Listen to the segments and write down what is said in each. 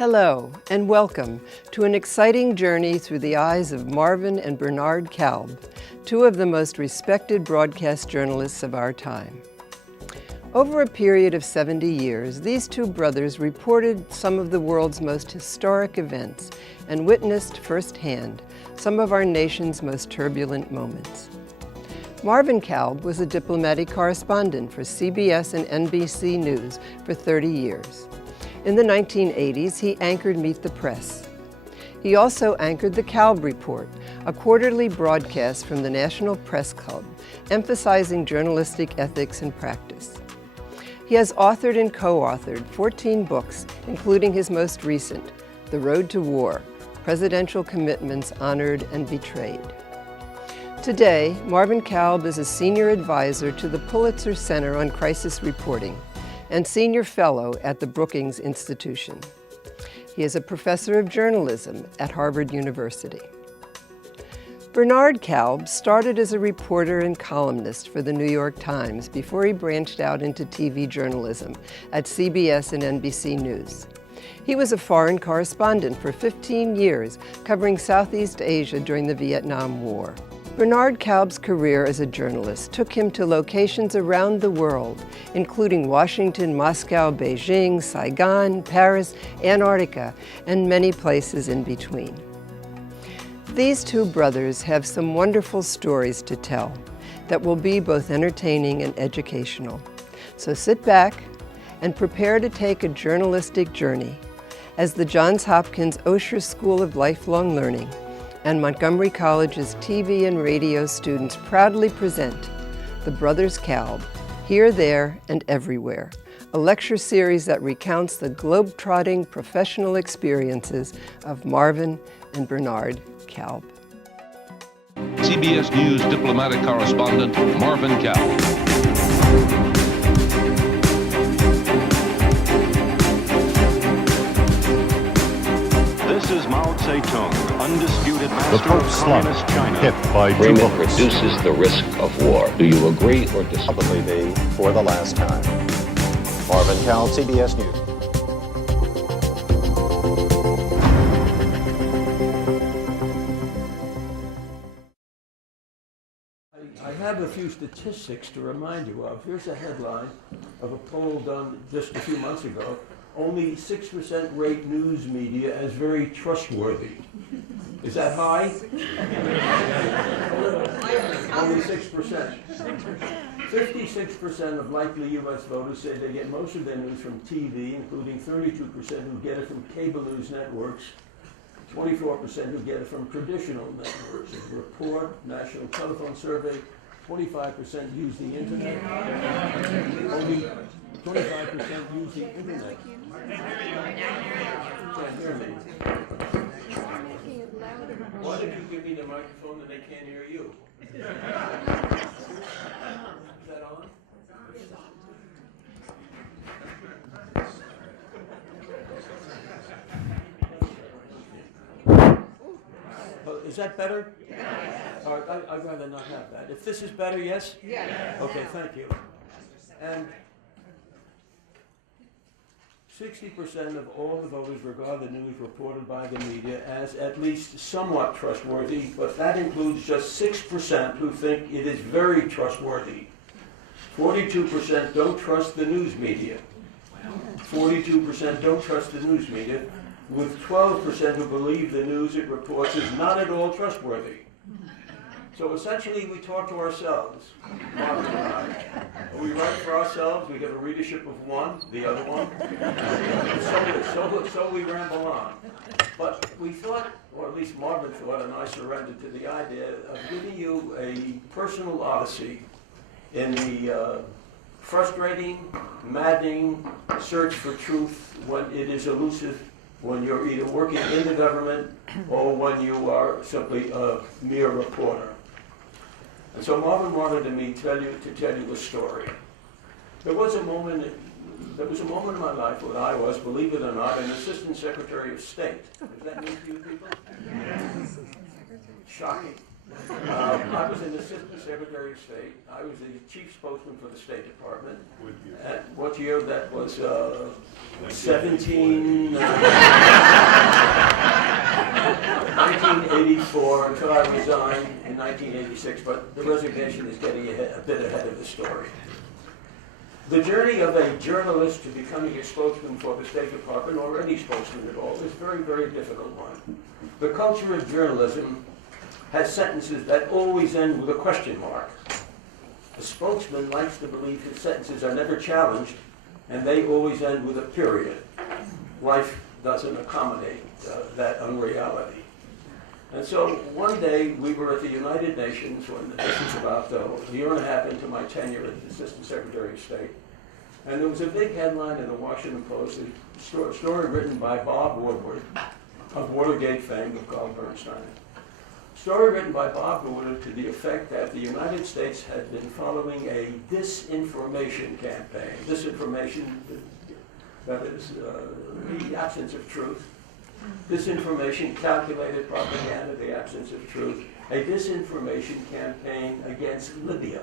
Hello, and welcome to an exciting journey through the eyes of Marvin and Bernard Kalb, two of the most respected broadcast journalists of our time. Over a period of 70 years, these two brothers reported some of the world's most historic events and witnessed firsthand some of our nation's most turbulent moments. Marvin Kalb was a diplomatic correspondent for CBS and NBC News for 30 years. In the 1980s, he anchored Meet the Press. He also anchored the Kalb Report, a quarterly broadcast from the National Press Club, emphasizing journalistic ethics and practice. He has authored and co-authored 14 books, including his most recent, The Road to War, Presidential Commitments Honored and Betrayed. Today, Marvin Kalb is a senior advisor to the Pulitzer Center on Crisis Reporting and senior fellow at the Brookings Institution. He is a professor of journalism at Harvard University. Bernard Kalb started as a reporter and columnist for the New York Times before he branched out into TV journalism at CBS and NBC News. He was a foreign correspondent for 15 years, covering Southeast Asia during the Vietnam War. Bernard Kalb's career as a journalist took him to locations around the world, including Washington, Moscow, Beijing, Saigon, Paris, Antarctica, and many places in between. These two brothers have some wonderful stories to tell that will be both entertaining and educational. So sit back and prepare to take a journalistic journey as the Johns Hopkins Osher School of Lifelong Learning and Montgomery College's TV and radio students proudly present The Brothers Kalb, Here, There, and Everywhere, a lecture series that recounts the globe-trotting professional experiences of Marvin and Bernard Kalb. CBS News diplomatic correspondent Marvin Kalb. This is Mao Zedong, undisputed The master Pope of slump, communist China. hit by two Agreement bullets. reduces the risk of war. Do you agree or disagree? Probably be for the last time. Marvin Kalb, CBS News. I have a few statistics to remind you of. Here's a headline of a poll done just a few months ago. Only 6% rate news media as very trustworthy. Is that high? Only 6%. 56% of likely U.S. voters say they get most of their news from TV, including 32% who get it from cable news networks, 24% who get it from traditional networks. A report, National Telephone Survey, 25% use the internet. Only 25% use the internet. Can't hear me. Why did you give me the microphone and they can't hear you? Is that on? Oh, is that better? Yes. All right, I'd rather not have that. If this is better, yes? Yes. Okay, thank you. And 60% of all the voters regard the news reported by the media as at least somewhat trustworthy, but that includes just 6% who think it is very trustworthy. 42% don't trust the news media. 42% don't trust the news media, with 12% who believe the news it reports is not at all trustworthy. So essentially, we talk to ourselves, Marvin and I. We write for ourselves, we get a readership of one, the other one. So we ramble on. But we thought, or at least Marvin thought, and I surrendered to the idea of giving you a personal odyssey in the frustrating, maddening search for truth when it is elusive, when you're either working in the government or when you are simply a mere reporter. And so Marvin wanted me to tell you a story. There was a moment in my life when I was, believe it or not, an assistant secretary of state. Does that mean to you people? Yes. Shocking. I was an assistant secretary of state. I was the chief spokesman for the State Department. At what year? That was 1984 until I resigned in 1986, but the resignation is getting a bit ahead of the story. The journey of a journalist to becoming a spokesman for the State Department, or any spokesman at all, is a very, very difficult one. The culture of journalism has sentences that always end with a question mark. A spokesman likes to believe his sentences are never challenged, and they always end with a period. Life doesn't accommodate that unreality. And so one day we were at the United Nations, when this is about a year and a half into my tenure as Assistant Secretary of State, and there was a big headline in the Washington Post, a story written by Bob Woodward, of Watergate fame, of Carl Bernstein. Story written by Bob Woodward to the effect that the United States had been following a disinformation campaign. Disinformation, that is the absence of truth. Disinformation, calculated propaganda, the absence of truth. A disinformation campaign against Libya.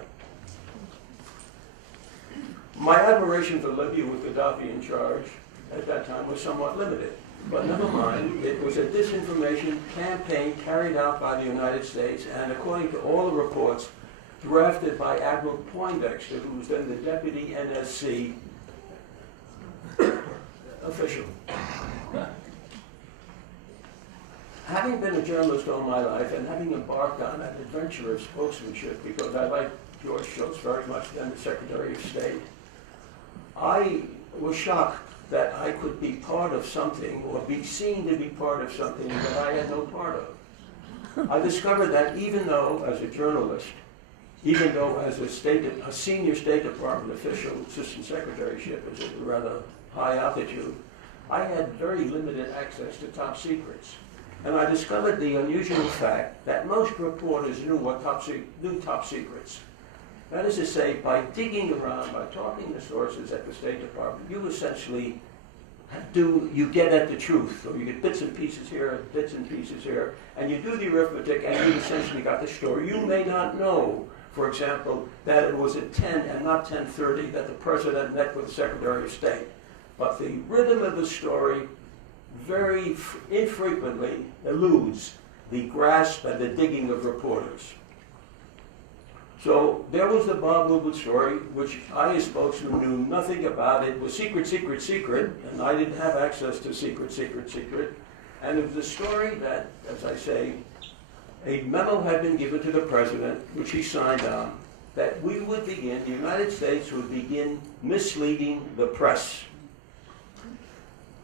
My admiration for Libya with Gaddafi in charge at that time was somewhat limited. But never mind, it was a disinformation campaign carried out by the United States, and according to all the reports, drafted by Admiral Poindexter, who was then the deputy NSC official. Having been a journalist all my life and having embarked on an adventure of spokesmanship, because I liked George Shultz very much, then the Secretary of State, I was shocked that I could be part of something or be seen to be part of something that I had no part of. I discovered that even though as a journalist, even though as a senior State Department official, assistant secretaryship is at a rather high altitude, I had very limited access to top secrets. And I discovered the unusual fact that most reporters knew top secrets. That is to say, by digging around, by talking to sources at the State Department, you essentially you get at the truth. So you get bits and pieces here, bits and pieces here, and you do the arithmetic, and you essentially got the story. You may not know, for example, that it was at 10 and not 10:30 that the President met with the Secretary of State. But the rhythm of the story very infrequently eludes the grasp and the digging of reporters. So there was the Bob Woodward story, which I, as spokesman, knew nothing about. It was secret, secret, secret, and I didn't have access to secret, secret, secret. And it was a story that, as I say, a memo had been given to the President, which he signed on, that we would begin, the United States would begin misleading the press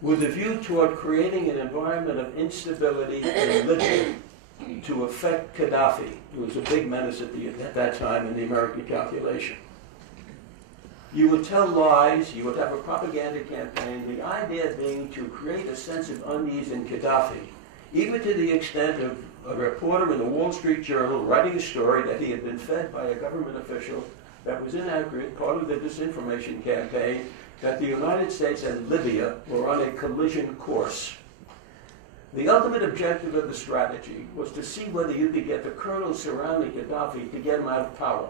with a view toward creating an environment of instability in Libya to affect Gaddafi, who was a big menace at that time in the American calculation. You would tell lies, you would have a propaganda campaign, the idea being to create a sense of unease in Gaddafi, even to the extent of a reporter in the Wall Street Journal writing a story that he had been fed by a government official that was inaccurate, part of the disinformation campaign, that the United States and Libya were on a collision course. The ultimate objective of the strategy was to see whether you could get the colonels surrounding Gaddafi to get him out of power.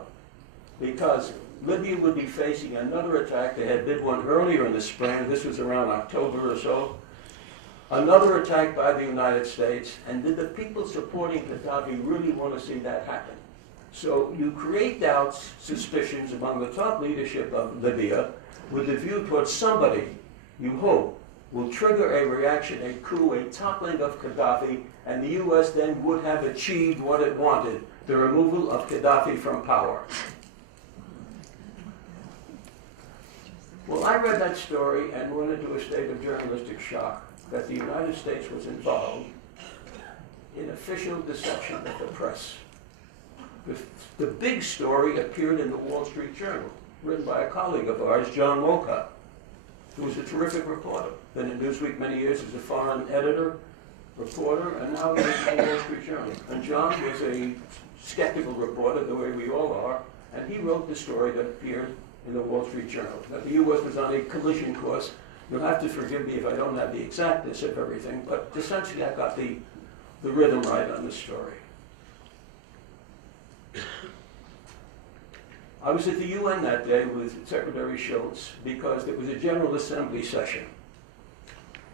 Because Libya would be facing another attack. They had did one earlier in the spring. This was around October or so. Another attack by the United States. And did the people supporting Gaddafi really want to see that happen? So you create doubts, suspicions among the top leadership of Libya with a view towards somebody, you hope, will trigger a reaction, a coup, a toppling of Gaddafi, and the U.S. then would have achieved what it wanted, the removal of Gaddafi from power. Well, I read that story and went into a state of journalistic shock that the United States was involved in official deception of the press. The big story appeared in the Wall Street Journal, written by a colleague of ours, John Wolcott, who was a terrific reporter. Been in Newsweek many years as a foreign editor, reporter, and now he's in the Wall Street Journal. And John was a skeptical reporter, the way we all are, and he wrote the story that appeared in the Wall Street Journal, that the U.S. was on a collision course. You'll have to forgive me if I don't have the exactness of everything, but essentially I got the rhythm right on the story. I was at the UN that day with Secretary Schultz because there was a General Assembly session.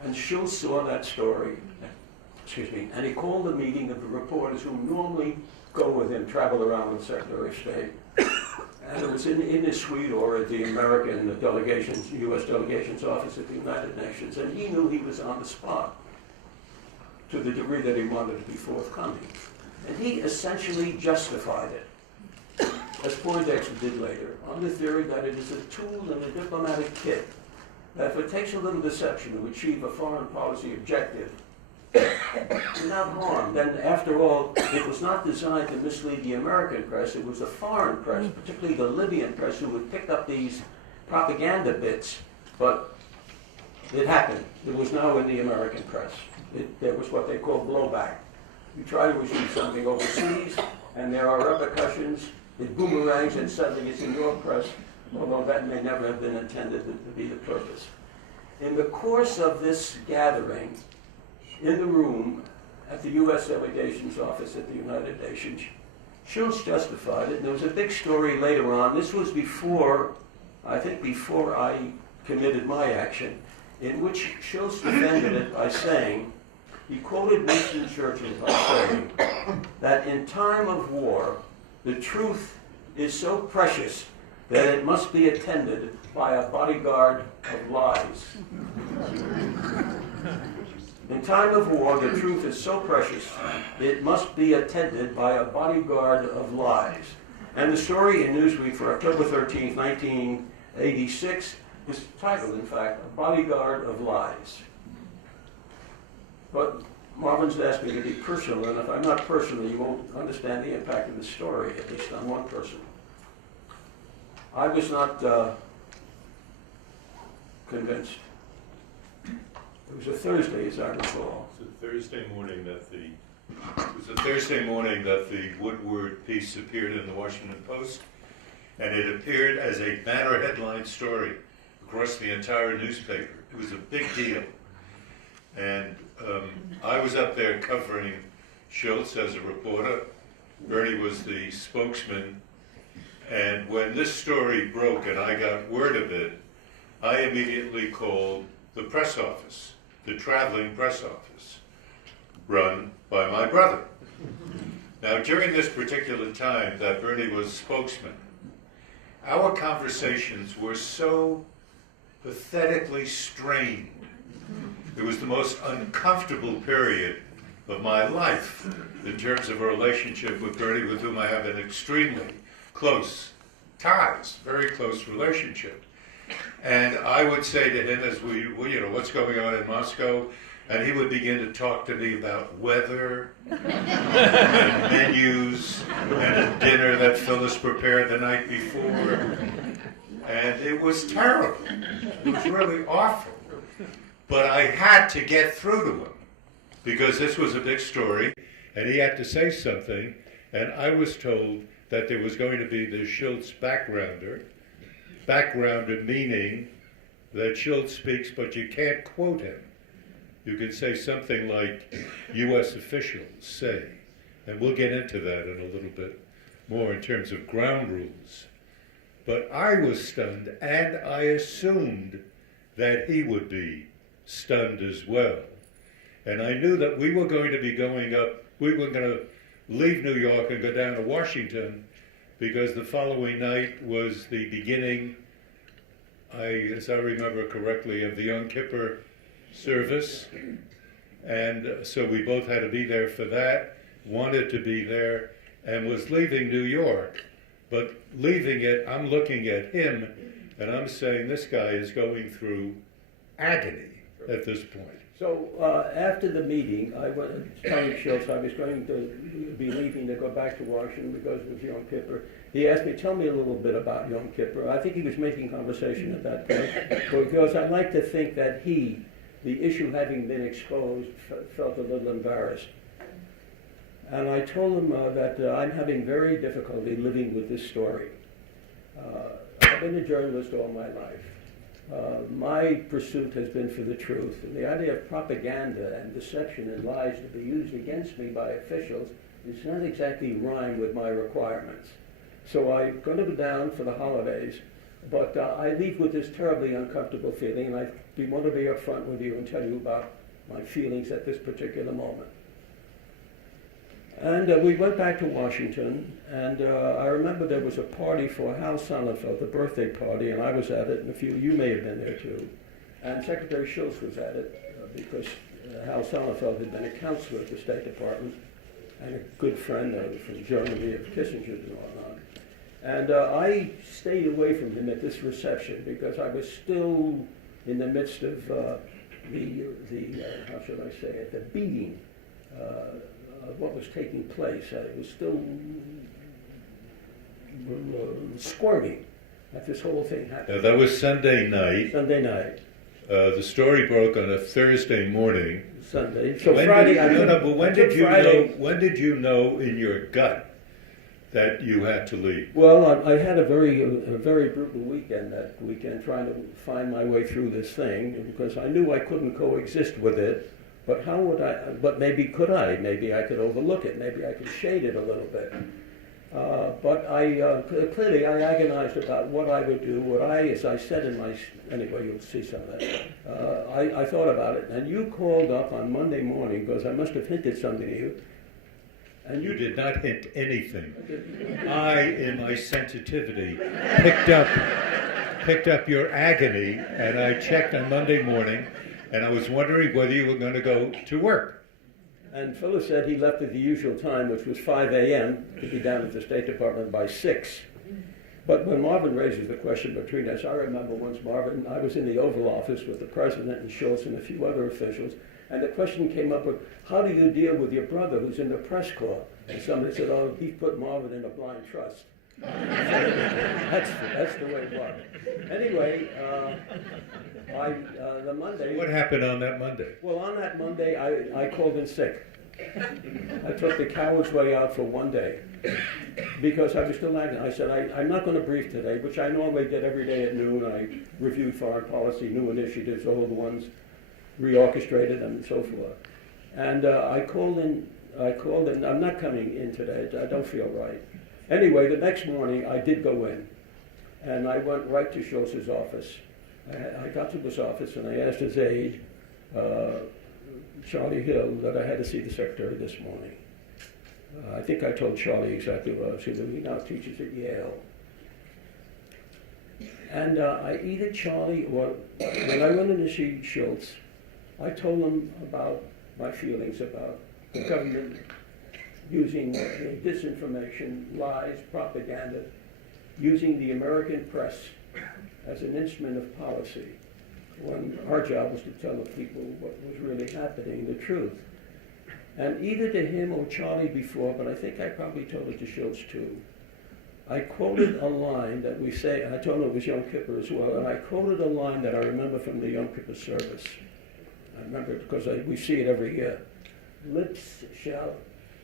And Schultz saw that story, and he called a meeting of the reporters who normally go with him, travel around with the Secretary of State. And it was in his suite or at the American delegations, U.S. delegation's office at the United Nations, and he knew he was on the spot to the degree that he wanted to be forthcoming. And he essentially justified it, as Poindexter did later, on the theory that it is a tool in the diplomatic kit, that if it takes a little deception to achieve a foreign policy objective, without harm, then after all, it was not designed to mislead the American press, it was the foreign press, particularly the Libyan press, who would pick up these propaganda bits, but it happened. It was now in the American press. There was what they call blowback. You try to achieve something overseas, and there are repercussions, it boomerangs, and suddenly it's in your press, although that may never have been intended to be the purpose. In the course of this gathering, in the room at the U.S. delegation's office at the United Nations, Schultz justified it, and there was a big story later on. This was before I committed my action, in which Schultz defended it by saying, he quoted Winston Churchill by saying, that in time of war, the truth is so precious that it must be attended by a bodyguard of lies. In time of war, the truth is so precious, it must be attended by a bodyguard of lies. And the story in Newsweek for October 13th, 1986 is titled, in fact, A Bodyguard of Lies. But Marvin's asked me to be personal, and if I'm not personal, you won't understand the impact of the story, at least on one person. I was not convinced. It was a Thursday, as I recall. It was a Thursday morning that the Woodward piece appeared in the Washington Post, and it appeared as a banner headline story across the entire newspaper. It was a big deal. And I was up there covering Schultz as a reporter. Bernie was the spokesman. And when this story broke and I got word of it, I immediately called the press office, the traveling press office, run by my brother. Now, during this particular time that Bernie was spokesman, our conversations were so pathetically strained. It was the most uncomfortable period of my life in terms of a relationship with Bernie, with whom I have an extremely close ties, very close relationship. And I would say to him as we what's going on in Moscow? And he would begin to talk to me about weather and menus and a dinner that Phyllis prepared the night before. And it was terrible. It was really awful. But I had to get through to him because this was a big story and he had to say something. And I was told that there was going to be the Schultz backgrounder meaning that Schultz speaks, but you can't quote him. You could say something like, U.S. officials say, and we'll get into that in a little bit more in terms of ground rules. But I was stunned, and I assumed that he would be stunned as well. And I knew that we were going to be going up, we were going to leave New York and go down to Washington, because the following night was the beginning, as I remember correctly, of the Yom Kippur service. And so we both had to be there for that, wanted to be there, and was leaving New York. But leaving it, I'm looking at him, and I'm saying this guy is going through agony at this point. So after the meeting, I went to telling Schultz I was going to be leaving to go back to Washington because it was Yom Kippur. He asked me, tell me a little bit about Yom Kippur. I think he was making conversation at that point because I like to think that he, the issue having been exposed, felt a little embarrassed. And I told him that I'm having very difficulty living with this story. I've been a journalist all my life. My pursuit has been for the truth. And the idea of propaganda and deception and lies to be used against me by officials does not exactly rhyme with my requirements. So I'm going to go down for the holidays, but I leave with this terribly uncomfortable feeling, and I want to be upfront with you and tell you about my feelings at this particular moment. And we went back to Washington, and I remember there was a party for Hal Sonnenfeld, the birthday party, and I was at it, and a few of you may have been there too. And Secretary Shultz was at it because Hal Sonnenfeld had been a counselor at the State Department and a good friend from Germany of Kissinger's and whatnot. And I stayed away from him at this reception because I was still in the midst of how should I say it, the beating of what was taking place. I was still squirming at this whole thing happening. Now, that was Sunday night. Sunday night. The story broke on a Thursday morning. Sunday. So when Friday. When did you know in your gut that you had to leave? Well, I had a very brutal weekend that weekend, trying to find my way through this thing because I knew I couldn't coexist with it. But how would I? But maybe could I? Maybe I could overlook it. Maybe I could shade it a little bit. But clearly I agonized about what I would do. As I said in my, anyway, you'll see some of that. I thought about it, and you called up on Monday morning because I must have hinted something to you. And you did not hint anything. I, in my sensitivity, picked up your agony, and I checked on Monday morning, and I was wondering whether you were going to go to work. And Phyllis said he left at the usual time, which was 5 a.m., to be down at the State Department by 6. But when Marvin raises the question between us, I remember once Marvin, I was in the Oval Office with the President and Shultz and a few other officials, and the question came up with, how do you deal with your brother who's in the press corps? And somebody said, oh, he put Marvin in a blind trust. That's the way it was. Anyway, the Monday... What happened on that Monday? Well, on that Monday, I called in sick. I took the coward's way out for one day because I was still acting. I said, I'm not going to brief today, which I normally did every day at noon. I reviewed foreign policy, new initiatives, old ones, reorchestrated them, and so forth. And I called in, I'm not coming in today. I don't feel right. Anyway, the next morning, I did go in, and I went right to Schultz's office. I got to his office, and I asked his aide, Charlie Hill, that I had to see the secretary this morning. I think I told Charlie exactly what I was. He now teaches at Yale. And either Charlie or when I went in to see Schultz, I told him about my feelings about the government using disinformation, lies, propaganda, using the American press as an instrument of policy, when our job was to tell the people what was really happening, the truth. And either to him or Charlie before, but I think I probably told it to Schultz too, I quoted a line that we say, and I told him it was Yom Kippur as well, and I quoted a line that I remember from the Yom Kippur service. I remember it because we see it every year.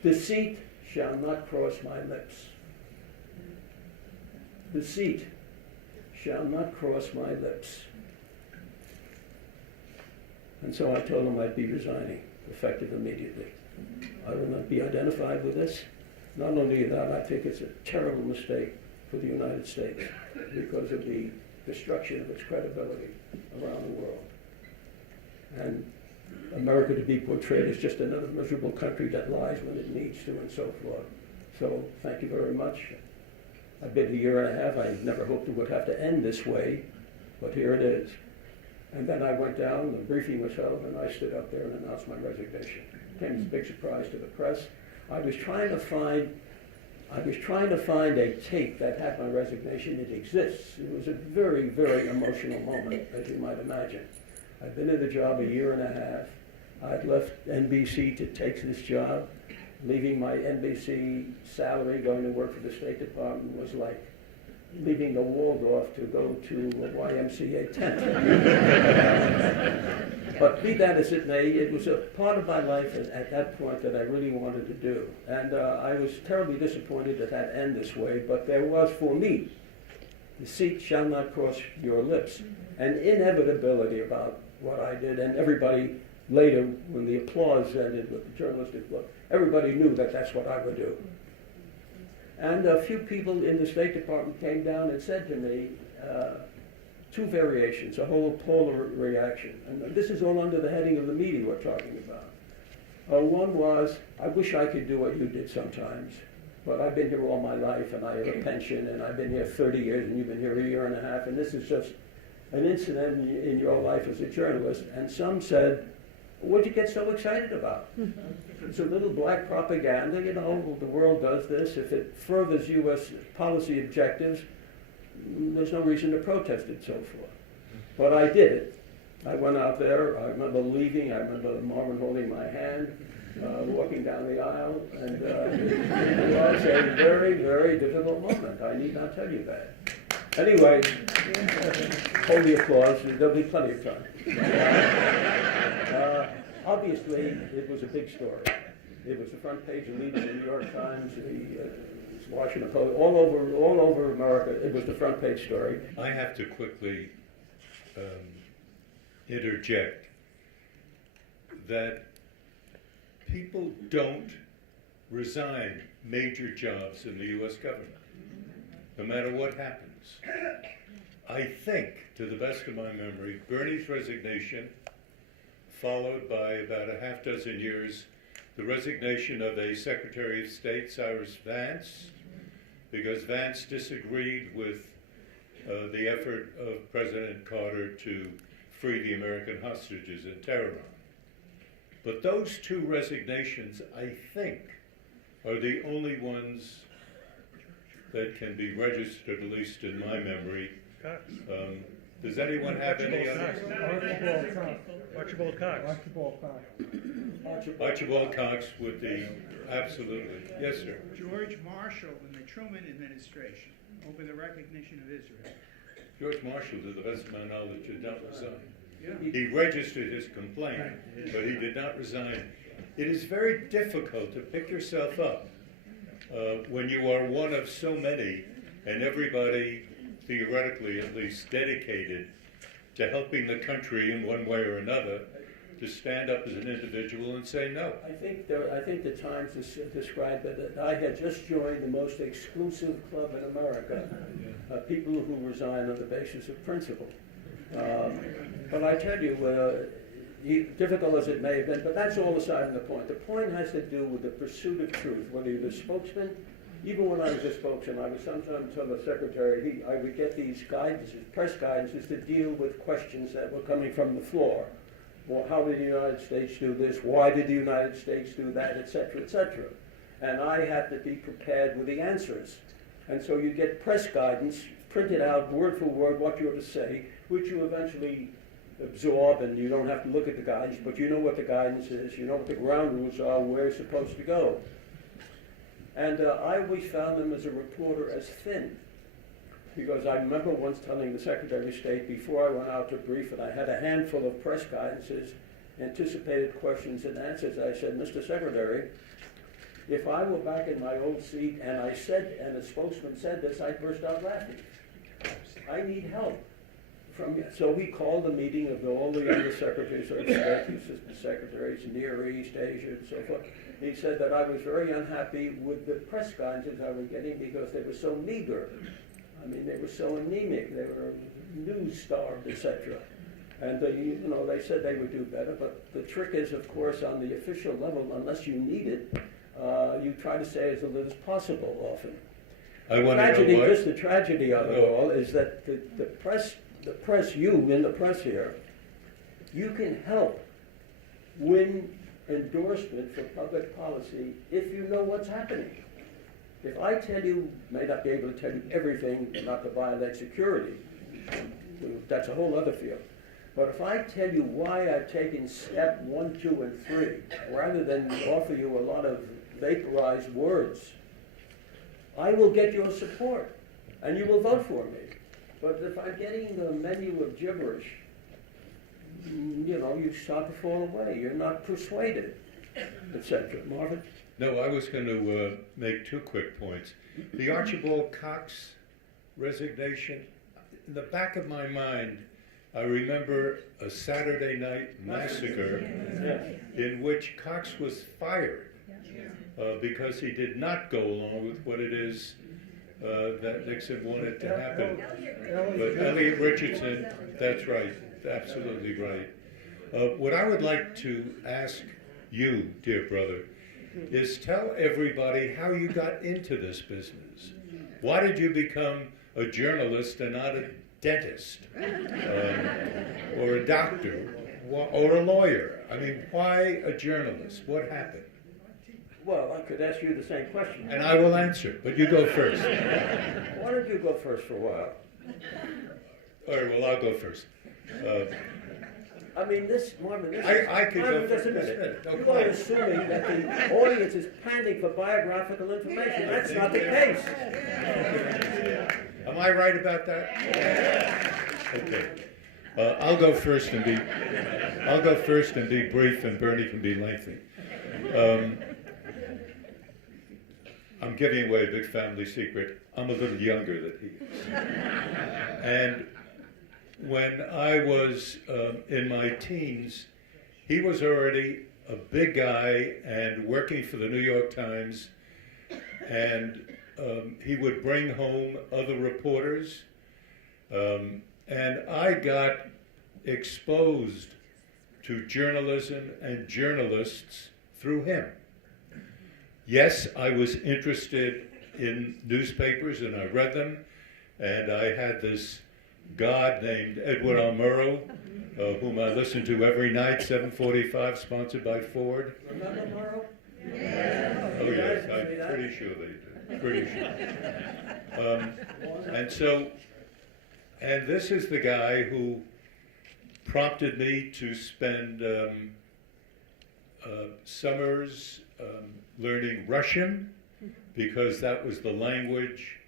Deceit shall not cross my lips. Deceit shall not cross my lips. And so I told him I'd be resigning, effective immediately. I will not be identified with this. Not only that, I think it's a terrible mistake for the United States because of the destruction of its credibility around the world. And America to be portrayed as just another miserable country that lies when it needs to and so forth. So thank you very much. I've been a year and a half. I never hoped it would have to end this way, but here it is. And then I went down, the briefing was held, and I stood up there and announced my resignation. It came as a big surprise to the press. I was trying to find a tape that had my resignation. It exists. It was a very, very emotional moment, as you might imagine. I'd been in the job a year and a half. I'd left NBC to take this job. Leaving my NBC salary, going to work for the State Department was like leaving the Waldorf to go to a YMCA tent. But be that as it may, it was a part of my life at that point that I really wanted to do. And I was terribly disappointed at that end this way, but there was for me, deceit shall not cross your lips, an inevitability about what I did, and everybody later, when the applause ended with the journalistic book, everybody knew that that's what I would do. And a few people in the State Department came down and said to me, two variations, a whole polar reaction. And this is all under the heading of the meeting we're talking about. One was, I wish I could do what you did sometimes, but I've been here all my life and I have a pension and I've been here 30 years and you've been here a year and a half and this is just an incident in your life as a journalist. And some said, what'd you get so excited about? It's a little black propaganda, you know, the world does this. If it furthers U.S. policy objectives, there's no reason to protest it, so forth. But I did it. I went out there, I remember leaving, I remember Marvin holding my hand, walking down the aisle, and it was a very, very difficult moment. I need not tell you that. Anyway, hold the applause, there'll be plenty of time. Obviously, it was a big story. It was the front page of the New York Times, the Washington Post, all over America. It was the front page story. I have to quickly interject that people don't resign major jobs in the U.S. government, no matter what happens. I think, to the best of my memory, Bernie's resignation, followed by about a half dozen years, the resignation of a Secretary of State, Cyrus Vance, because Vance disagreed with the effort of President Carter to free the American hostages in Tehran. But those two resignations, I think, are the only ones that can be registered, at least in my memory. Does anyone have any others? Archibald Cox. Archibald Cox would be, absolutely. Yes, sir. George Marshall in the Truman administration over the recognition of Israel. George Marshall, to the best of my knowledge, did not resign. Yeah. He registered his complaint, but he did not resign. It is very difficult to pick yourself up when you are one of so many, and everybody, theoretically at least, dedicated to helping the country in one way or another, to stand up as an individual and say no. I think the Times described that I had just joined the most exclusive club in America, people who resign on the basis of principle. But I tell you, difficult as it may have been, but that's all aside from the point. The point has to do with the pursuit of truth, whether you're the spokesman. Even when I was a spokesman, I would sometimes tell the secretary, I would get these guidances, press guidances, to deal with questions that were coming from the floor. Well, how did the United States do this? Why did the United States do that? Et cetera, et cetera. And I had to be prepared with the answers. And so you get press guidance, printed out word for word what you're to say, which you eventually absorb, and you don't have to look at the guidance, but you know what the guidance is, you know what the ground rules are, where you're supposed to go. And I always found them as a reporter as thin, because I remember once telling the Secretary of State before I went out to brief, and I had a handful of press guidances, anticipated questions and answers. I said, Mr. Secretary, if I were back in my old seat and I said, and a spokesman said this, I'd burst out laughing. I need help from you. So we called a meeting of all the other secretaries of state, the assistant secretaries, Near East, Asia, and so forth. He said that I was very unhappy with the press guidances I was getting because they were so meager. I mean, they were so anemic. They were news-starved, etc. And they said they would do better. But the trick is, of course, on the official level, unless you need it, you try to say as little as possible. Often, just the tragedy of it all is that the press, you in the press here, you can help win endorsement for public policy if you know what's happening. If I tell you, may not be able to tell you everything, not to violate security, that's a whole other field. But if I tell you why I've taken step 1, 2, and 3, rather than offer you a lot of vaporized words, I will get your support, and you will vote for me. But if I'm getting the menu of gibberish, you start to fall away. You're not persuaded, etc. Marvin? No, I was going to make 2 quick points. The Archibald Cox resignation, in the back of my mind, I remember a Saturday night massacre in which Cox was fired because he did not go along with what it is that Nixon wanted to happen. But Elliot Richardson, that's right, absolutely right. What I would like to ask you, dear brother, is tell everybody how you got into this business. Why did you become a journalist and not a dentist or a doctor or a lawyer? I mean, why a journalist? What happened? Well, I could ask you the same question. And I will answer, but you go first. Why don't you go first for a while? All right, well, I'll go first. I mean, Marvin, I could go Marvin, for just a this minute. minute. No, You go are ahead. assuming that the audience is panting for biographical information. That's not the case. Am I right about that? Okay. I'll go first and be brief, and Bernie can be lengthy. I'm giving away a big family secret. I'm a little younger than he is. And when I was in my teens, he was already a big guy and working for the New York Times, and he would bring home other reporters, and I got exposed to journalism and journalists through him. Yes, I was interested in newspapers, and I read them, and I had this god named Edward R. Murrow, whom I listened to every night, 7:45, sponsored by Ford. Remember Murrow? Oh yes, I'm pretty sure they do. Pretty sure. And this is the guy who prompted me to spend summers learning Russian, because that was the language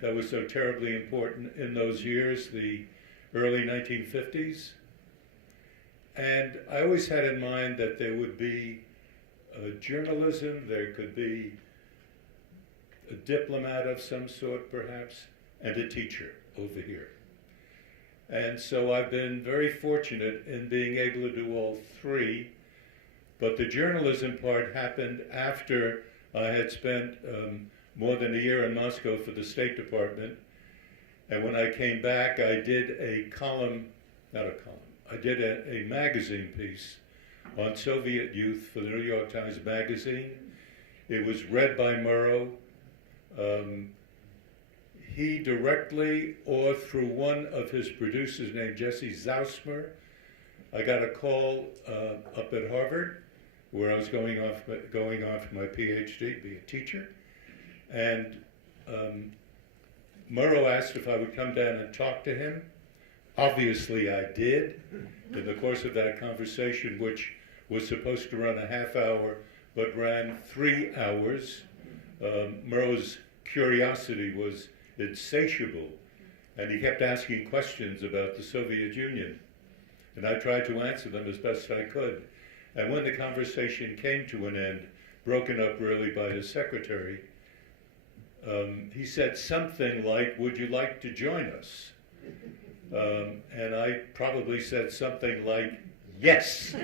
that was so terribly important in those years, the early 1950s. And I always had in mind that there would be journalism, there could be a diplomat of some sort perhaps, and a teacher over here. And so I've been very fortunate in being able to do all three, but the journalism part happened after I had spent more than a year in Moscow for the State Department. And when I came back, I did a magazine piece on Soviet youth for the New York Times Magazine. It was read by Murrow. He directly, or through one of his producers named Jesse Zausmer, I got a call up at Harvard, where I was going on for my PhD, be a teacher. And Murrow asked if I would come down and talk to him. Obviously I did. In the course of that conversation, which was supposed to run a half hour, but ran 3 hours, Murrow's curiosity was insatiable, and he kept asking questions about the Soviet Union. And I tried to answer them as best I could. And when the conversation came to an end, broken up really by his secretary, he said something like, "Would you like to join us?" And I probably said something like, "Yes."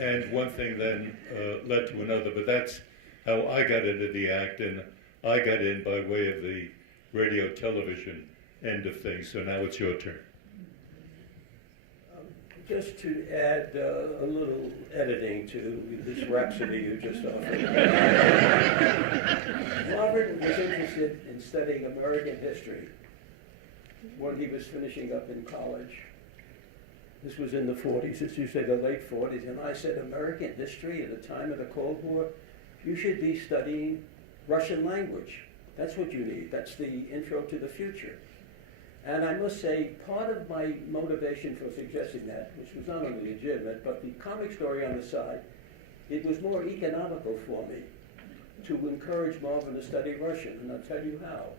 And one thing then led to another, but that's how I got into the act, and I got in by way of the radio television end of things. So now it's your turn. Just to add a little editing to this rhapsody you just offered. Marvin was interested in studying American history when he was finishing up in college. This was in the 40s, as you say, the late 40s, and I said, American history at the time of the Cold War? You should be studying Russian language. That's what you need. That's the intro to the future. And I must say, part of my motivation for suggesting that, which was not only legitimate, but the comic story on the side, it was more economical for me to encourage Marvin to study Russian, and I'll tell you how.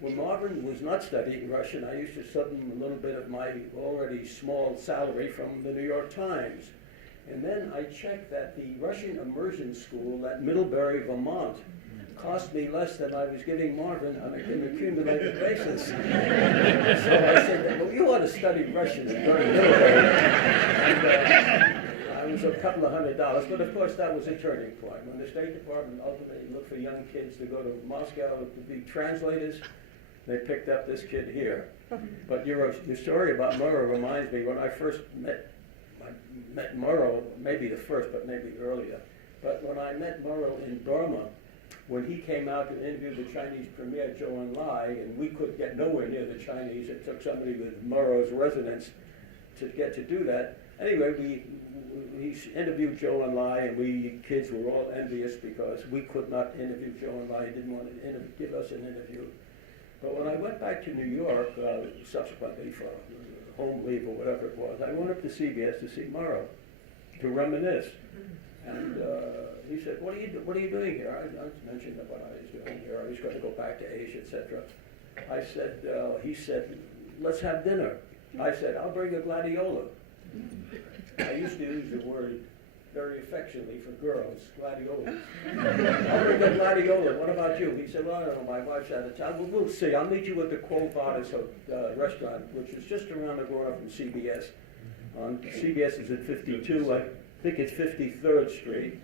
When Marvin was not studying Russian, I used to sub him a little bit of my already small salary from the New York Times. And then I checked that the Russian immersion school at Middlebury, Vermont, cost me less than I was giving Marvin on an accumulated basis. So I said, well, you ought to study Russian during Middlebury. And, it was a couple of $100, but of course that was a turning point. When the State Department ultimately looked for young kids to go to Moscow to be translators, they picked up this kid here. But your story about Murrow reminds me, when I first met Murrow, maybe the first, but maybe earlier, but when I met Murrow in Burma, when he came out to interview the Chinese premier, Zhou Enlai, and we could get nowhere near the Chinese, it took somebody with Murrow's resonance to get to do that. Anyway, he interviewed Zhou Enlai, and we kids were all envious because we could not interview Zhou Enlai. He didn't want to give us an interview. But when I went back to New York, subsequently for home leave or whatever it was, I went up to CBS to see Murrow, to reminisce. And he said, what are you doing here? I mentioned what I was doing here. I was going to go back to Asia, etc. I said, he said, let's have dinner. I said, I'll bring a gladiola. I used to use the word very affectionately for girls, gladiolas. I'll bring a gladiola. What about you? He said, well, I don't know, my wife's out of town. Well, we'll see. I'll meet you at the Quo Vadis restaurant, which is just around the corner from CBS. CBS is at 52. I think it's 53rd Street.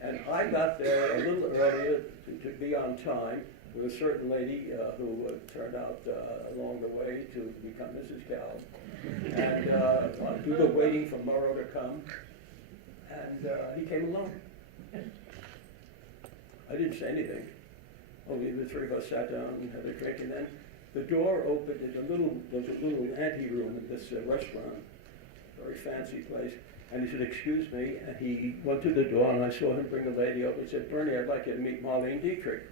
And I got there a little earlier to be on time with a certain lady who turned out along the way to become Mrs. Kalb. And we were waiting for Murrow to come, and he came along. I didn't say anything. Only the three of us sat down and had a drink, and then the door opened. There's a little ante-room in this restaurant, very fancy place. And he said, excuse me, and he went to the door, and I saw him bring a lady over. He said, Bernie, I'd like you to meet Marlene Dietrich.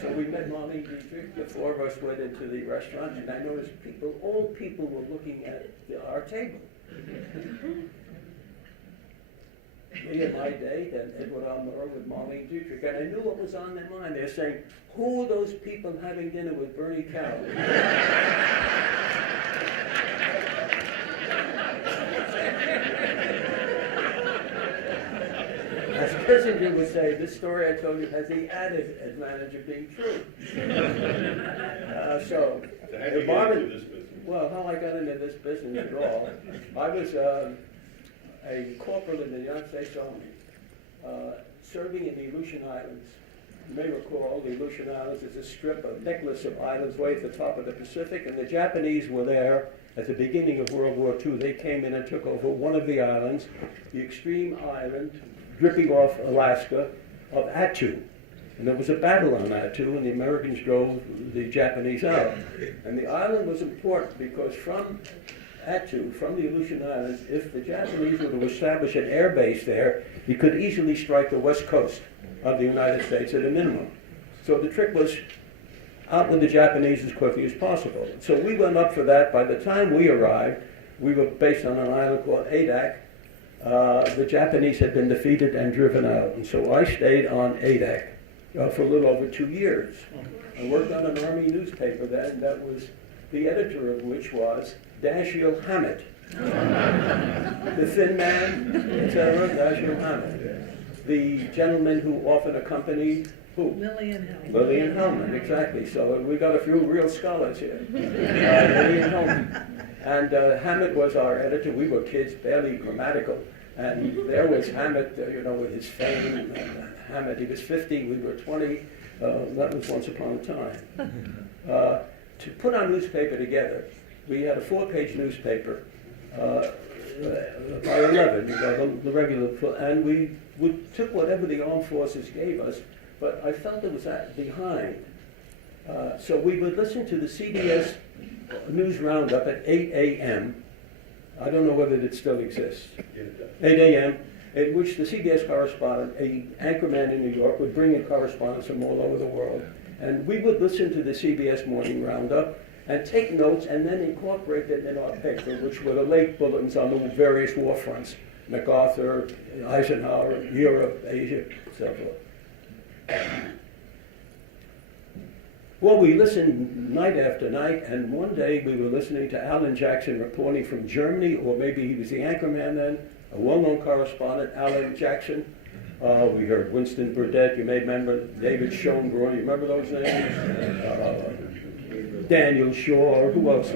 So we met Marlene Dietrich. The four of us went into the restaurant, and I noticed all people were looking at our table. Me and my date, and Edward R. Murrow with Marlene Dietrich, and I knew what was on their mind. They're saying, who are those people having dinner with Bernie Kalb? As Kissinger would say, this story I told you has the added advantage of being true. So how did you get into this business? Well, how I got into this business at all, I was a corporal in the United States Army, serving in the Aleutian Islands. You may recall the Aleutian Islands is a strip, a necklace of islands way at the top of the Pacific, and the Japanese were there at the beginning of World War II. They came in and took over one of the islands, the extreme island, dripping off Alaska, of Attu. And there was a battle on Attu, and the Americans drove the Japanese out. And the island was important because from Attu, from the Aleutian Islands, if the Japanese were to establish an air base there, you could easily strike the west coast of the United States at a minimum. So the trick was out with the Japanese as quickly as possible. So we went up for that. By the time we arrived, we were based on an island called Adak. The Japanese had been defeated and driven out. And so I stayed on Adak for a little over 2 years. I worked on an Army newspaper then, that was the editor of which was Dashiell Hammett. The thin man, etc., Dashiell Hammett. The gentleman who often accompanied who? Lillian Hellman. Lillian Hellman, exactly. So we got a few real scholars here. Lillian Hellman. And Hammett was our editor. We were kids, barely grammatical. And there was Hammett, with his fame. Hammett, he was 50, we were 20. That was once upon a time. To put our newspaper together, we had a 4-page newspaper by 11, the regular, and we took whatever the armed forces gave us, but I felt it was behind. So we would listen to the CBS News Roundup at 8 a.m. I don't know whether it still exists. 8 a.m., in which the CBS correspondent, an anchorman in New York, would bring in correspondents from all over the world. And we would listen to the CBS Morning Roundup and take notes and then incorporate them in our paper, which were the late bulletins on the various war fronts, MacArthur, Eisenhower, Europe, Asia, etc. Well, we listened night after night, and one day we were listening to Alan Jackson reporting from Germany, or maybe he was the anchorman then, a well-known correspondent, Alan Jackson. We heard Winston Burdett, you may remember, David Schoenbrunn, you remember those names? Daniel Shaw, who else?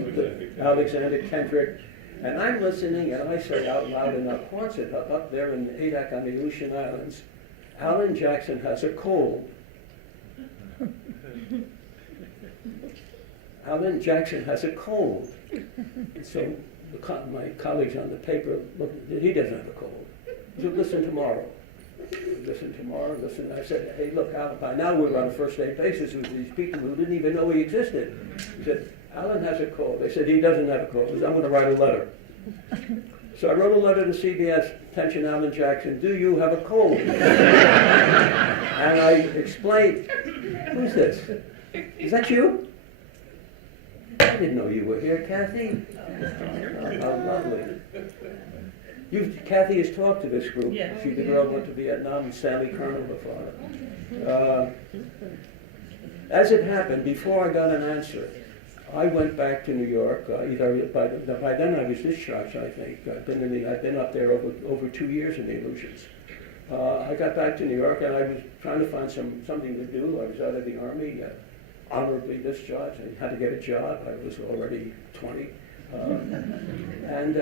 Alexander Kendrick. And I'm listening, and I say out loud in our concert up there in Adak on the Aleutian Islands, Alan Jackson has a cold. Alan Jackson has a cold. And so my colleagues on the paper, look, he doesn't have a cold. So listen tomorrow. Listen tomorrow, listen. I said, hey, look, Alan, by now we're on a first-name basis with these people who didn't even know he existed. He said, Alan has a cold. They said, he doesn't have a cold. He said, I'm going to write a letter. So I wrote a letter to CBS, attention Alan Jackson, do you have a cold? And I explained, who's this? Is that you? I didn't know you were here, Kathy. How lovely. Kathy has talked to this group. Yeah. She's the girl who went to Vietnam, and Sally Colonel, her father. As it happened, before I got an answer, I went back to New York. By then I was discharged, I think. I've been up there over 2 years in the Aleutians. I got back to New York, and I was trying to find something to do. I was out of the Army, honorably discharged. I had to get a job. I was already 20. And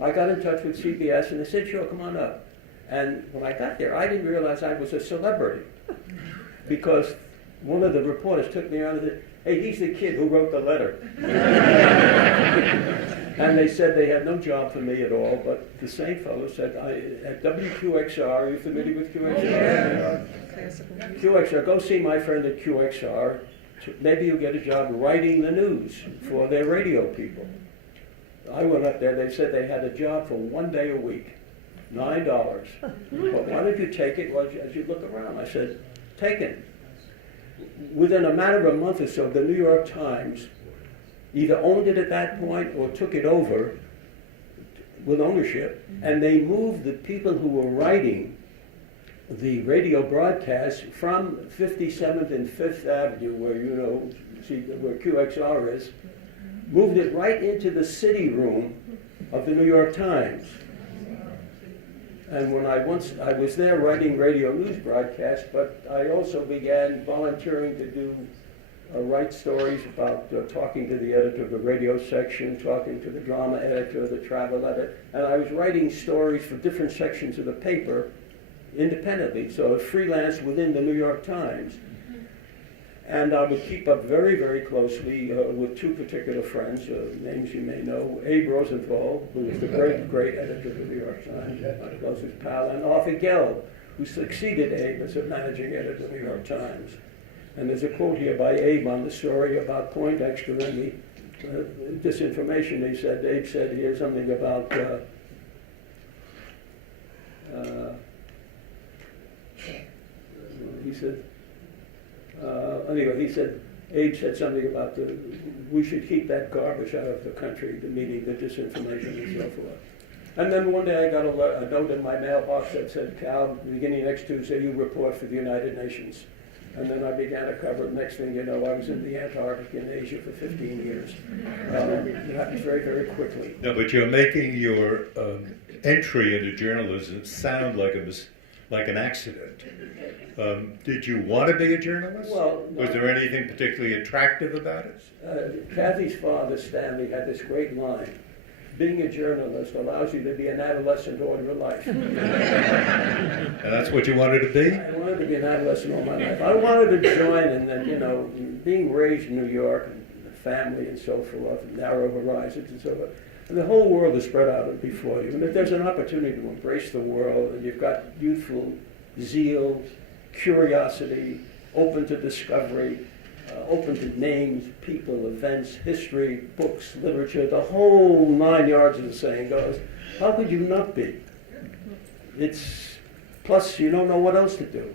I got in touch with CBS, and they said, sure, come on up. And when I got there, I didn't realize I was a celebrity, because one of the reporters took me around and said, hey, he's the kid who wrote the letter. And they said they had no job for me at all, but the same fellow said, at WQXR, are you familiar with QXR? QXR, go see my friend at QXR. Maybe you'll get a job writing the news for their radio people. I went up there, they said they had a job for 1 day a week, $9. But why don't you take it as you look around? I said, taken. Within a matter of a month or so, the New York Times either owned it at that point or took it over with ownership, and they moved the people who were writing the radio broadcasts from 57th and 5th Avenue, where where QXR is, moved it right into the city room of the New York Times. And when I was there writing radio news broadcasts, but I also began volunteering to write stories about talking to the editor of the radio section, talking to the drama editor, the travel editor, and I was writing stories for different sections of the paper independently, so freelance within the New York Times. And I would keep up very, very closely with two particular friends, names you may know, Abe Rosenthal, who was the great, great editor of the New York Times, my closest pal, and Arthur Gelb, who succeeded Abe as a managing editor of the New York Times. And there's a quote here by Abe on the story about Poindexter and the disinformation. Abe said here something about Abe said something about we should keep that garbage out of the country, meaning the disinformation and so forth. And then one day I got a note in my mailbox that said, Cal, beginning next Tuesday, you report for the United Nations. And then I began to cover it. Next thing you know, I was in the Antarctic in Asia for 15 years. It happens very, very quickly. No, but you're making your entry into journalism sound like it was like an accident. Did you want to be a journalist? Well, was there anything particularly attractive about it? Kathy's father, Stanley, had this great line: being a journalist allows you to be an adolescent all your life. And that's what you wanted to be? I wanted to be an adolescent all my life. I wanted to join, and then, being raised in New York, and the family and so forth, and narrow horizons and so forth. And the whole world is spread out before you. And if there's an opportunity to embrace the world, and you've got youthful zeal, curiosity, open to discovery, open to names, people, events, history, books, literature, the whole 9 yards, as the saying goes, how could you not be? Plus you don't know what else to do.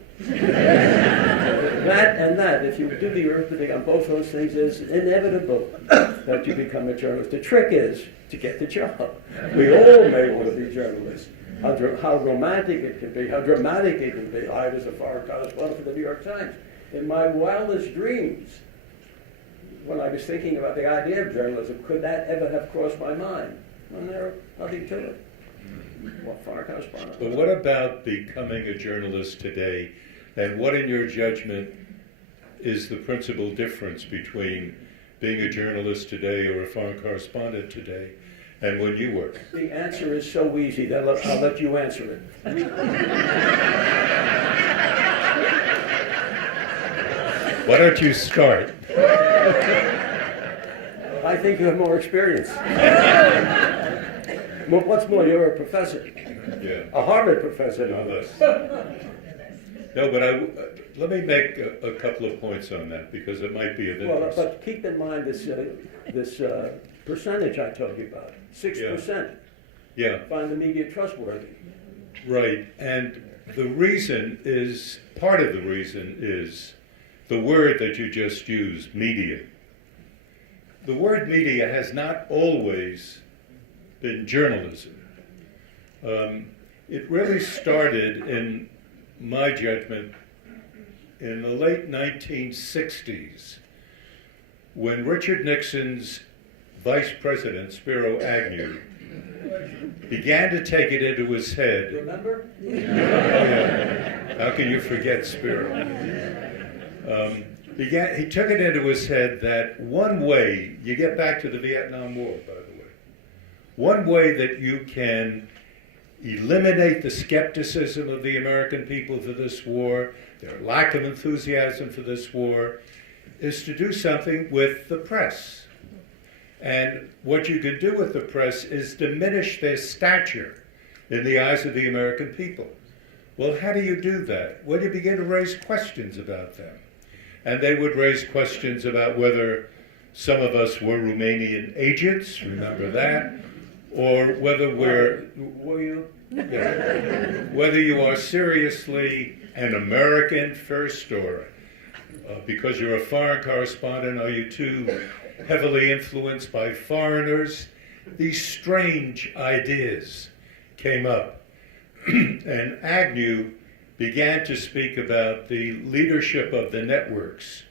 that, if you do the arithmetic on both those things, is inevitable that you become a journalist. The trick is to get the job. We all may want to be journalists. How romantic it can be, how dramatic it can be. I was a foreign correspondent for the New York Times. In my wildest dreams, when I was thinking about the idea of journalism, could that ever have crossed my mind? And there's nothing to it. Well, foreign correspondent. But what about becoming a journalist today? And what, in your judgment, is the principal difference between being a journalist today or a foreign correspondent today and when you were? The answer is so easy that I'll let you answer it. Why don't you start? I think you have more experience. What's more, you're a professor. Yeah. A Harvard professor, no No, less. No, but let me make a couple of points on that because it might be of Well, interest. but keep in mind this percentage I told you about, 6%. Yeah, Find the media trustworthy. right. And the reason is, part of the reason is the word that you just used, media. The word media has not always been journalism. It really started, in my judgment, in the late 1960s, when Richard Nixon's vice president, Spiro Agnew, began to take it into his head. Remember? Oh, yeah. How can you forget Spiro? He took it into his head that one way, you get back to the Vietnam War, by the way, one way that you can eliminate the skepticism of the American people for this war, their lack of enthusiasm for this war, is to do something with the press. And what you can do with the press is diminish their stature in the eyes of the American people. Well, how do you do that? Well, you begin to raise questions about them. And they would raise questions about whether some of us were Romanian agents, remember that? Or whether were you? Yeah. Whether you are seriously an American first, or because you're a foreign correspondent, are you too heavily influenced by foreigners? These strange ideas came up. And Agnew began to speak about the leadership of the networks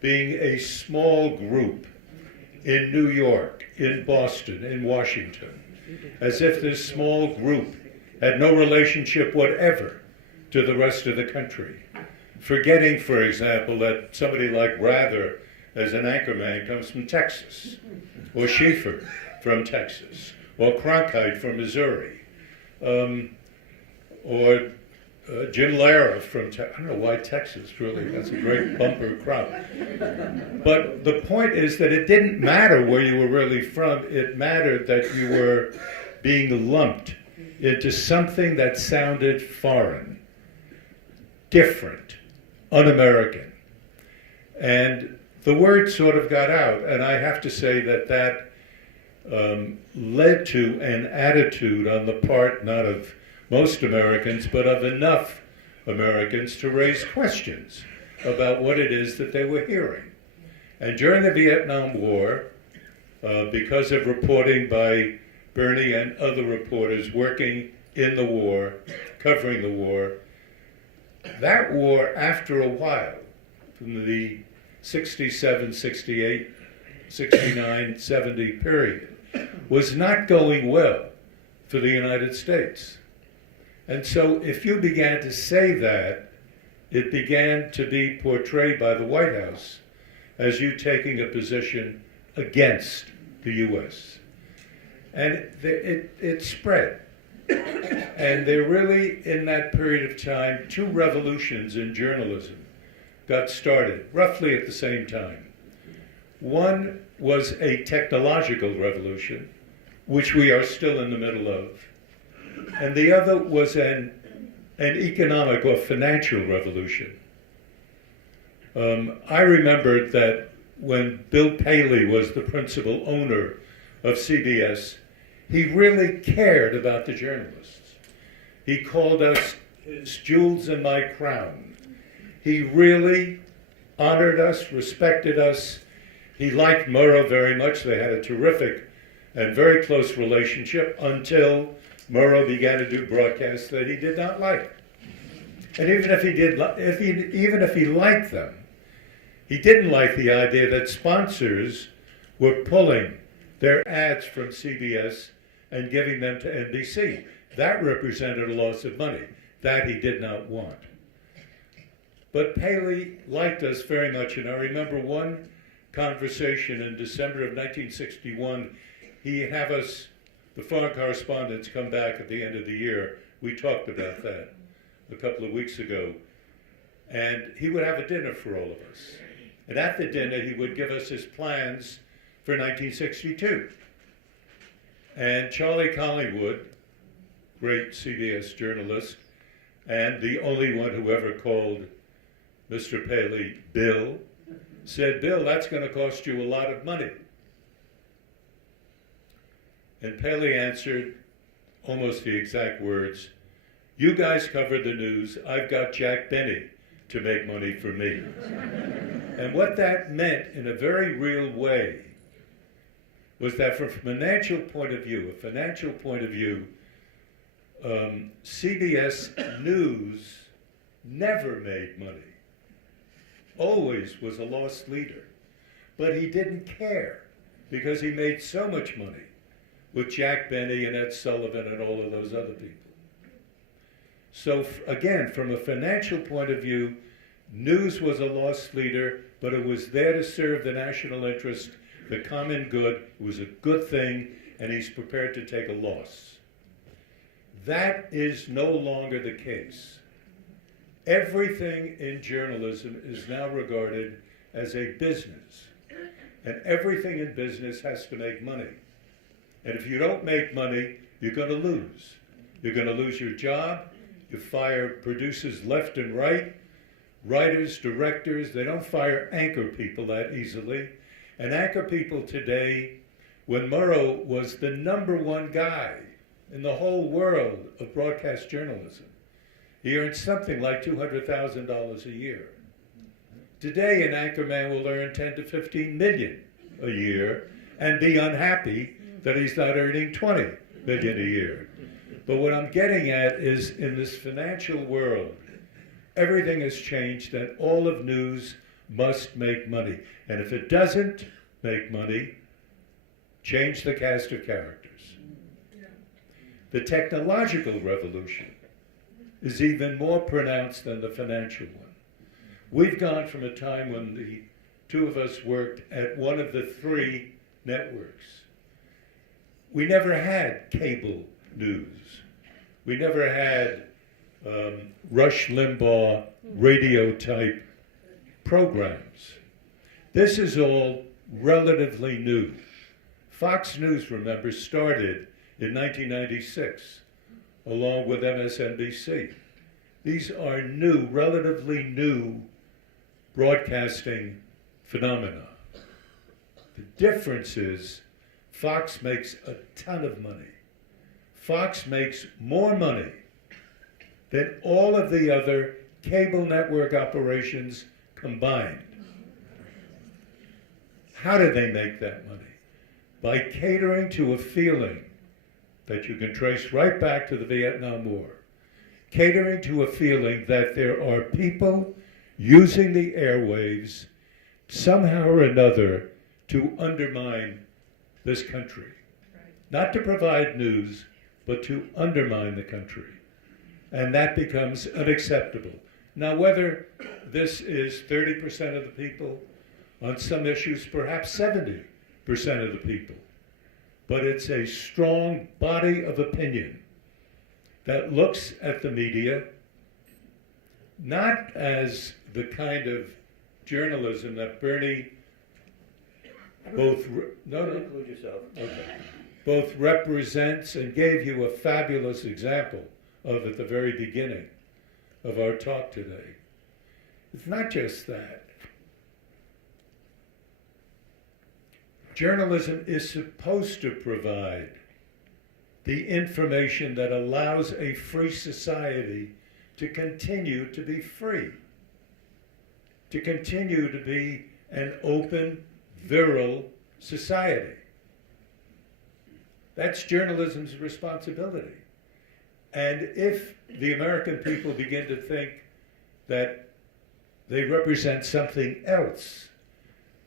being a small group in New York, in Boston, in Washington, as if this small group had no relationship whatever to the rest of the country. Forgetting, for example, that somebody like Rather, as an anchorman, comes from Texas, or Schieffer from Texas, or Cronkite from Missouri, or Jim Lara from Texas. I don't know why Texas, really. That's a great bumper crop. But the point is that it didn't matter where you were really from. It mattered that you were being lumped into something that sounded foreign, different, un-American. And the word sort of got out. And I have to say that led to an attitude on the part, not of most Americans, but of enough Americans to raise questions about what it is that they were hearing. And during the Vietnam War, because of reporting by Bernie and other reporters working in the war, covering the war, that war, after a while, from the 67, 68, 69, 70 period, was not going well for the United States. And so if you began to say that, it began to be portrayed by the White House as you taking a position against the U.S. And it spread. And there really, in that period of time, two revolutions in journalism got started, roughly at the same time. One was a technological revolution, which we are still in the middle of. And the other was an economic or financial revolution. I remembered that when Bill Paley was the principal owner of CBS, he really cared about the journalists. He called us his jewels in my crown. He really honored us, respected us. He liked Murrow very much. They had a terrific and very close relationship until Murrow began to do broadcasts that he did not like. And even if he liked them, He didn't like the idea that sponsors were pulling their ads from CBS and giving them to NBC. That represented a loss of money. That he did not want. But Paley liked us very much, and I remember one conversation in December of 1961. He'd have us, the foreign correspondents, come back at the end of the year. We talked about that a couple of weeks ago. And he would have a dinner for all of us. And at the dinner, he would give us his plans for 1962. And Charlie Collingwood, great CBS journalist, and the only one who ever called Mr. Paley Bill, said, "Bill, that's going to cost you a lot of money." And Paley answered almost the exact words, "You guys cover the news, I've got Jack Benny to make money for me." And what that meant in a very real way was that from a financial point of view, CBS News never made money. Always was a lost leader. But he didn't care because he made so much money with Jack Benny and Ed Sullivan and all of those other people. So again, from a financial point of view, news was a lost leader, but it was there to serve the national interest, the common good. It was a good thing, and he's prepared to take a loss. That is no longer the case. Everything in journalism is now regarded as a business, and everything in business has to make money. And if you don't make money, you're going to lose. You're going to lose your job. You fire producers left and right, writers, directors. They don't fire anchor people that easily. And anchor people today, when Murrow was the #1 guy in the whole world of broadcast journalism, he earned something like $200,000 a year. Today, an anchorman will earn 10 to 15 million a year and be unhappy that he's not earning 20 million a year. But what I'm getting at is, in this financial world, everything has changed, and all of news must make money. And if it doesn't make money, change the cast of characters. The technological revolution is even more pronounced than the financial one. We've gone from a time when the two of us worked at one of the 3 networks. We never had cable news. We never had Rush Limbaugh radio-type programs. This is all relatively new. Fox News, remember, started in 1996, along with MSNBC. These are new, relatively new broadcasting phenomena. The difference is Fox makes a ton of money. Fox makes more money than all of the other cable network operations combined. How do they make that money? By catering to a feeling that you can trace right back to the Vietnam War. Catering to a feeling that there are people using the airwaves somehow or another to undermine this country. Not to provide news, but to undermine the country. And that becomes unacceptable. Now, whether this is 30% of the people, on some issues perhaps 70% of the people, but it's a strong body of opinion that looks at the media not as the kind of journalism that Bernie both include yourself. Okay. Both represents and gave you a fabulous example of at the very beginning of our talk today. It's not just that. Journalism is supposed to provide the information that allows a free society to continue to be free, to continue to be an open, virile society. That's journalism's responsibility. And if the American people begin to think that they represent something else,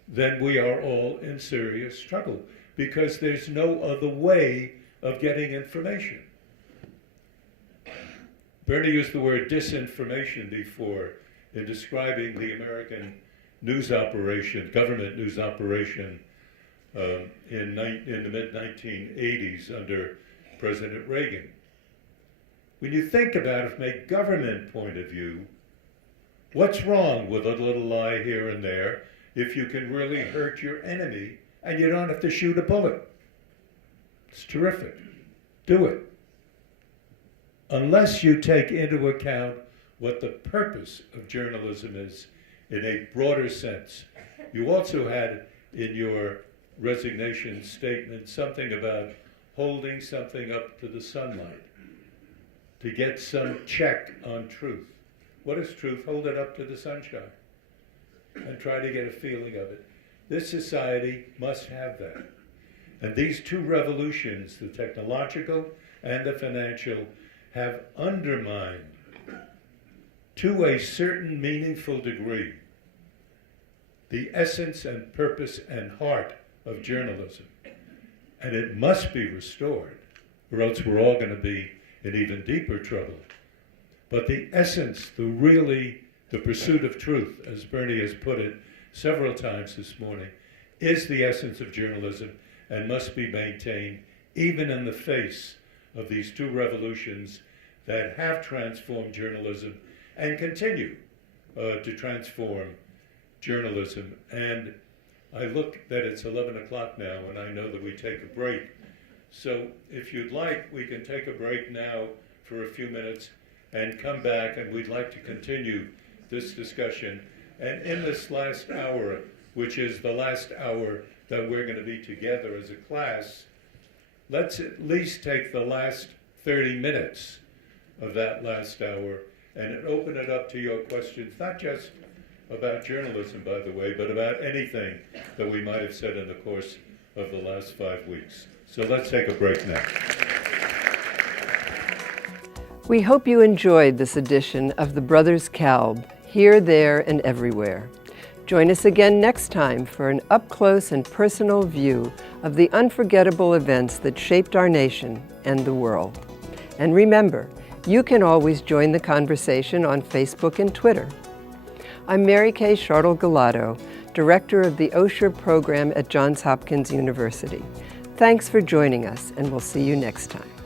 then we are all in serious trouble, because there's no other way of getting information. Bernie used the word disinformation before in describing the American news operation, government news operation, in the mid-1980s under President Reagan. When you think about it from a government point of view, what's wrong with a little lie here and there if you can really hurt your enemy and you don't have to shoot a bullet? It's terrific. Do it. Unless you take into account what the purpose of journalism is in a broader sense. You also had in your resignation statement something about holding something up to the sunlight to get some check on truth. What is truth? Hold it up to the sunshine and try to get a feeling of it. This society must have that. And these two revolutions, the technological and the financial, have undermined, to a certain meaningful degree, the essence and purpose and heart of journalism. And it must be restored, or else we're all going to be in even deeper trouble. But the essence, the pursuit of truth, as Bernie has put it several times this morning, is the essence of journalism and must be maintained even in the face of these two revolutions that have transformed journalism and continue to transform journalism. And I look that it's 11 o'clock now, and I know that we take a break. So if you'd like, we can take a break now for a few minutes and come back, and we'd like to continue this discussion. And in this last hour, which is the last hour that we're going to be together as a class, let's at least take the last 30 minutes of that last hour and open it up to your questions, not just about journalism, by the way, but about anything that we might have said in the course of the last 5 weeks. So let's take a break now. We hope you enjoyed this edition of the Brothers Kalb, Here, There, and Everywhere. Join us again next time for an up-close and personal view of the unforgettable events that shaped our nation and the world. And remember, you can always join the conversation on Facebook and Twitter. I'm Mary Kay Chartle-Galato, Director of the Osher Program at Johns Hopkins University. Thanks for joining us, and we'll see you next time.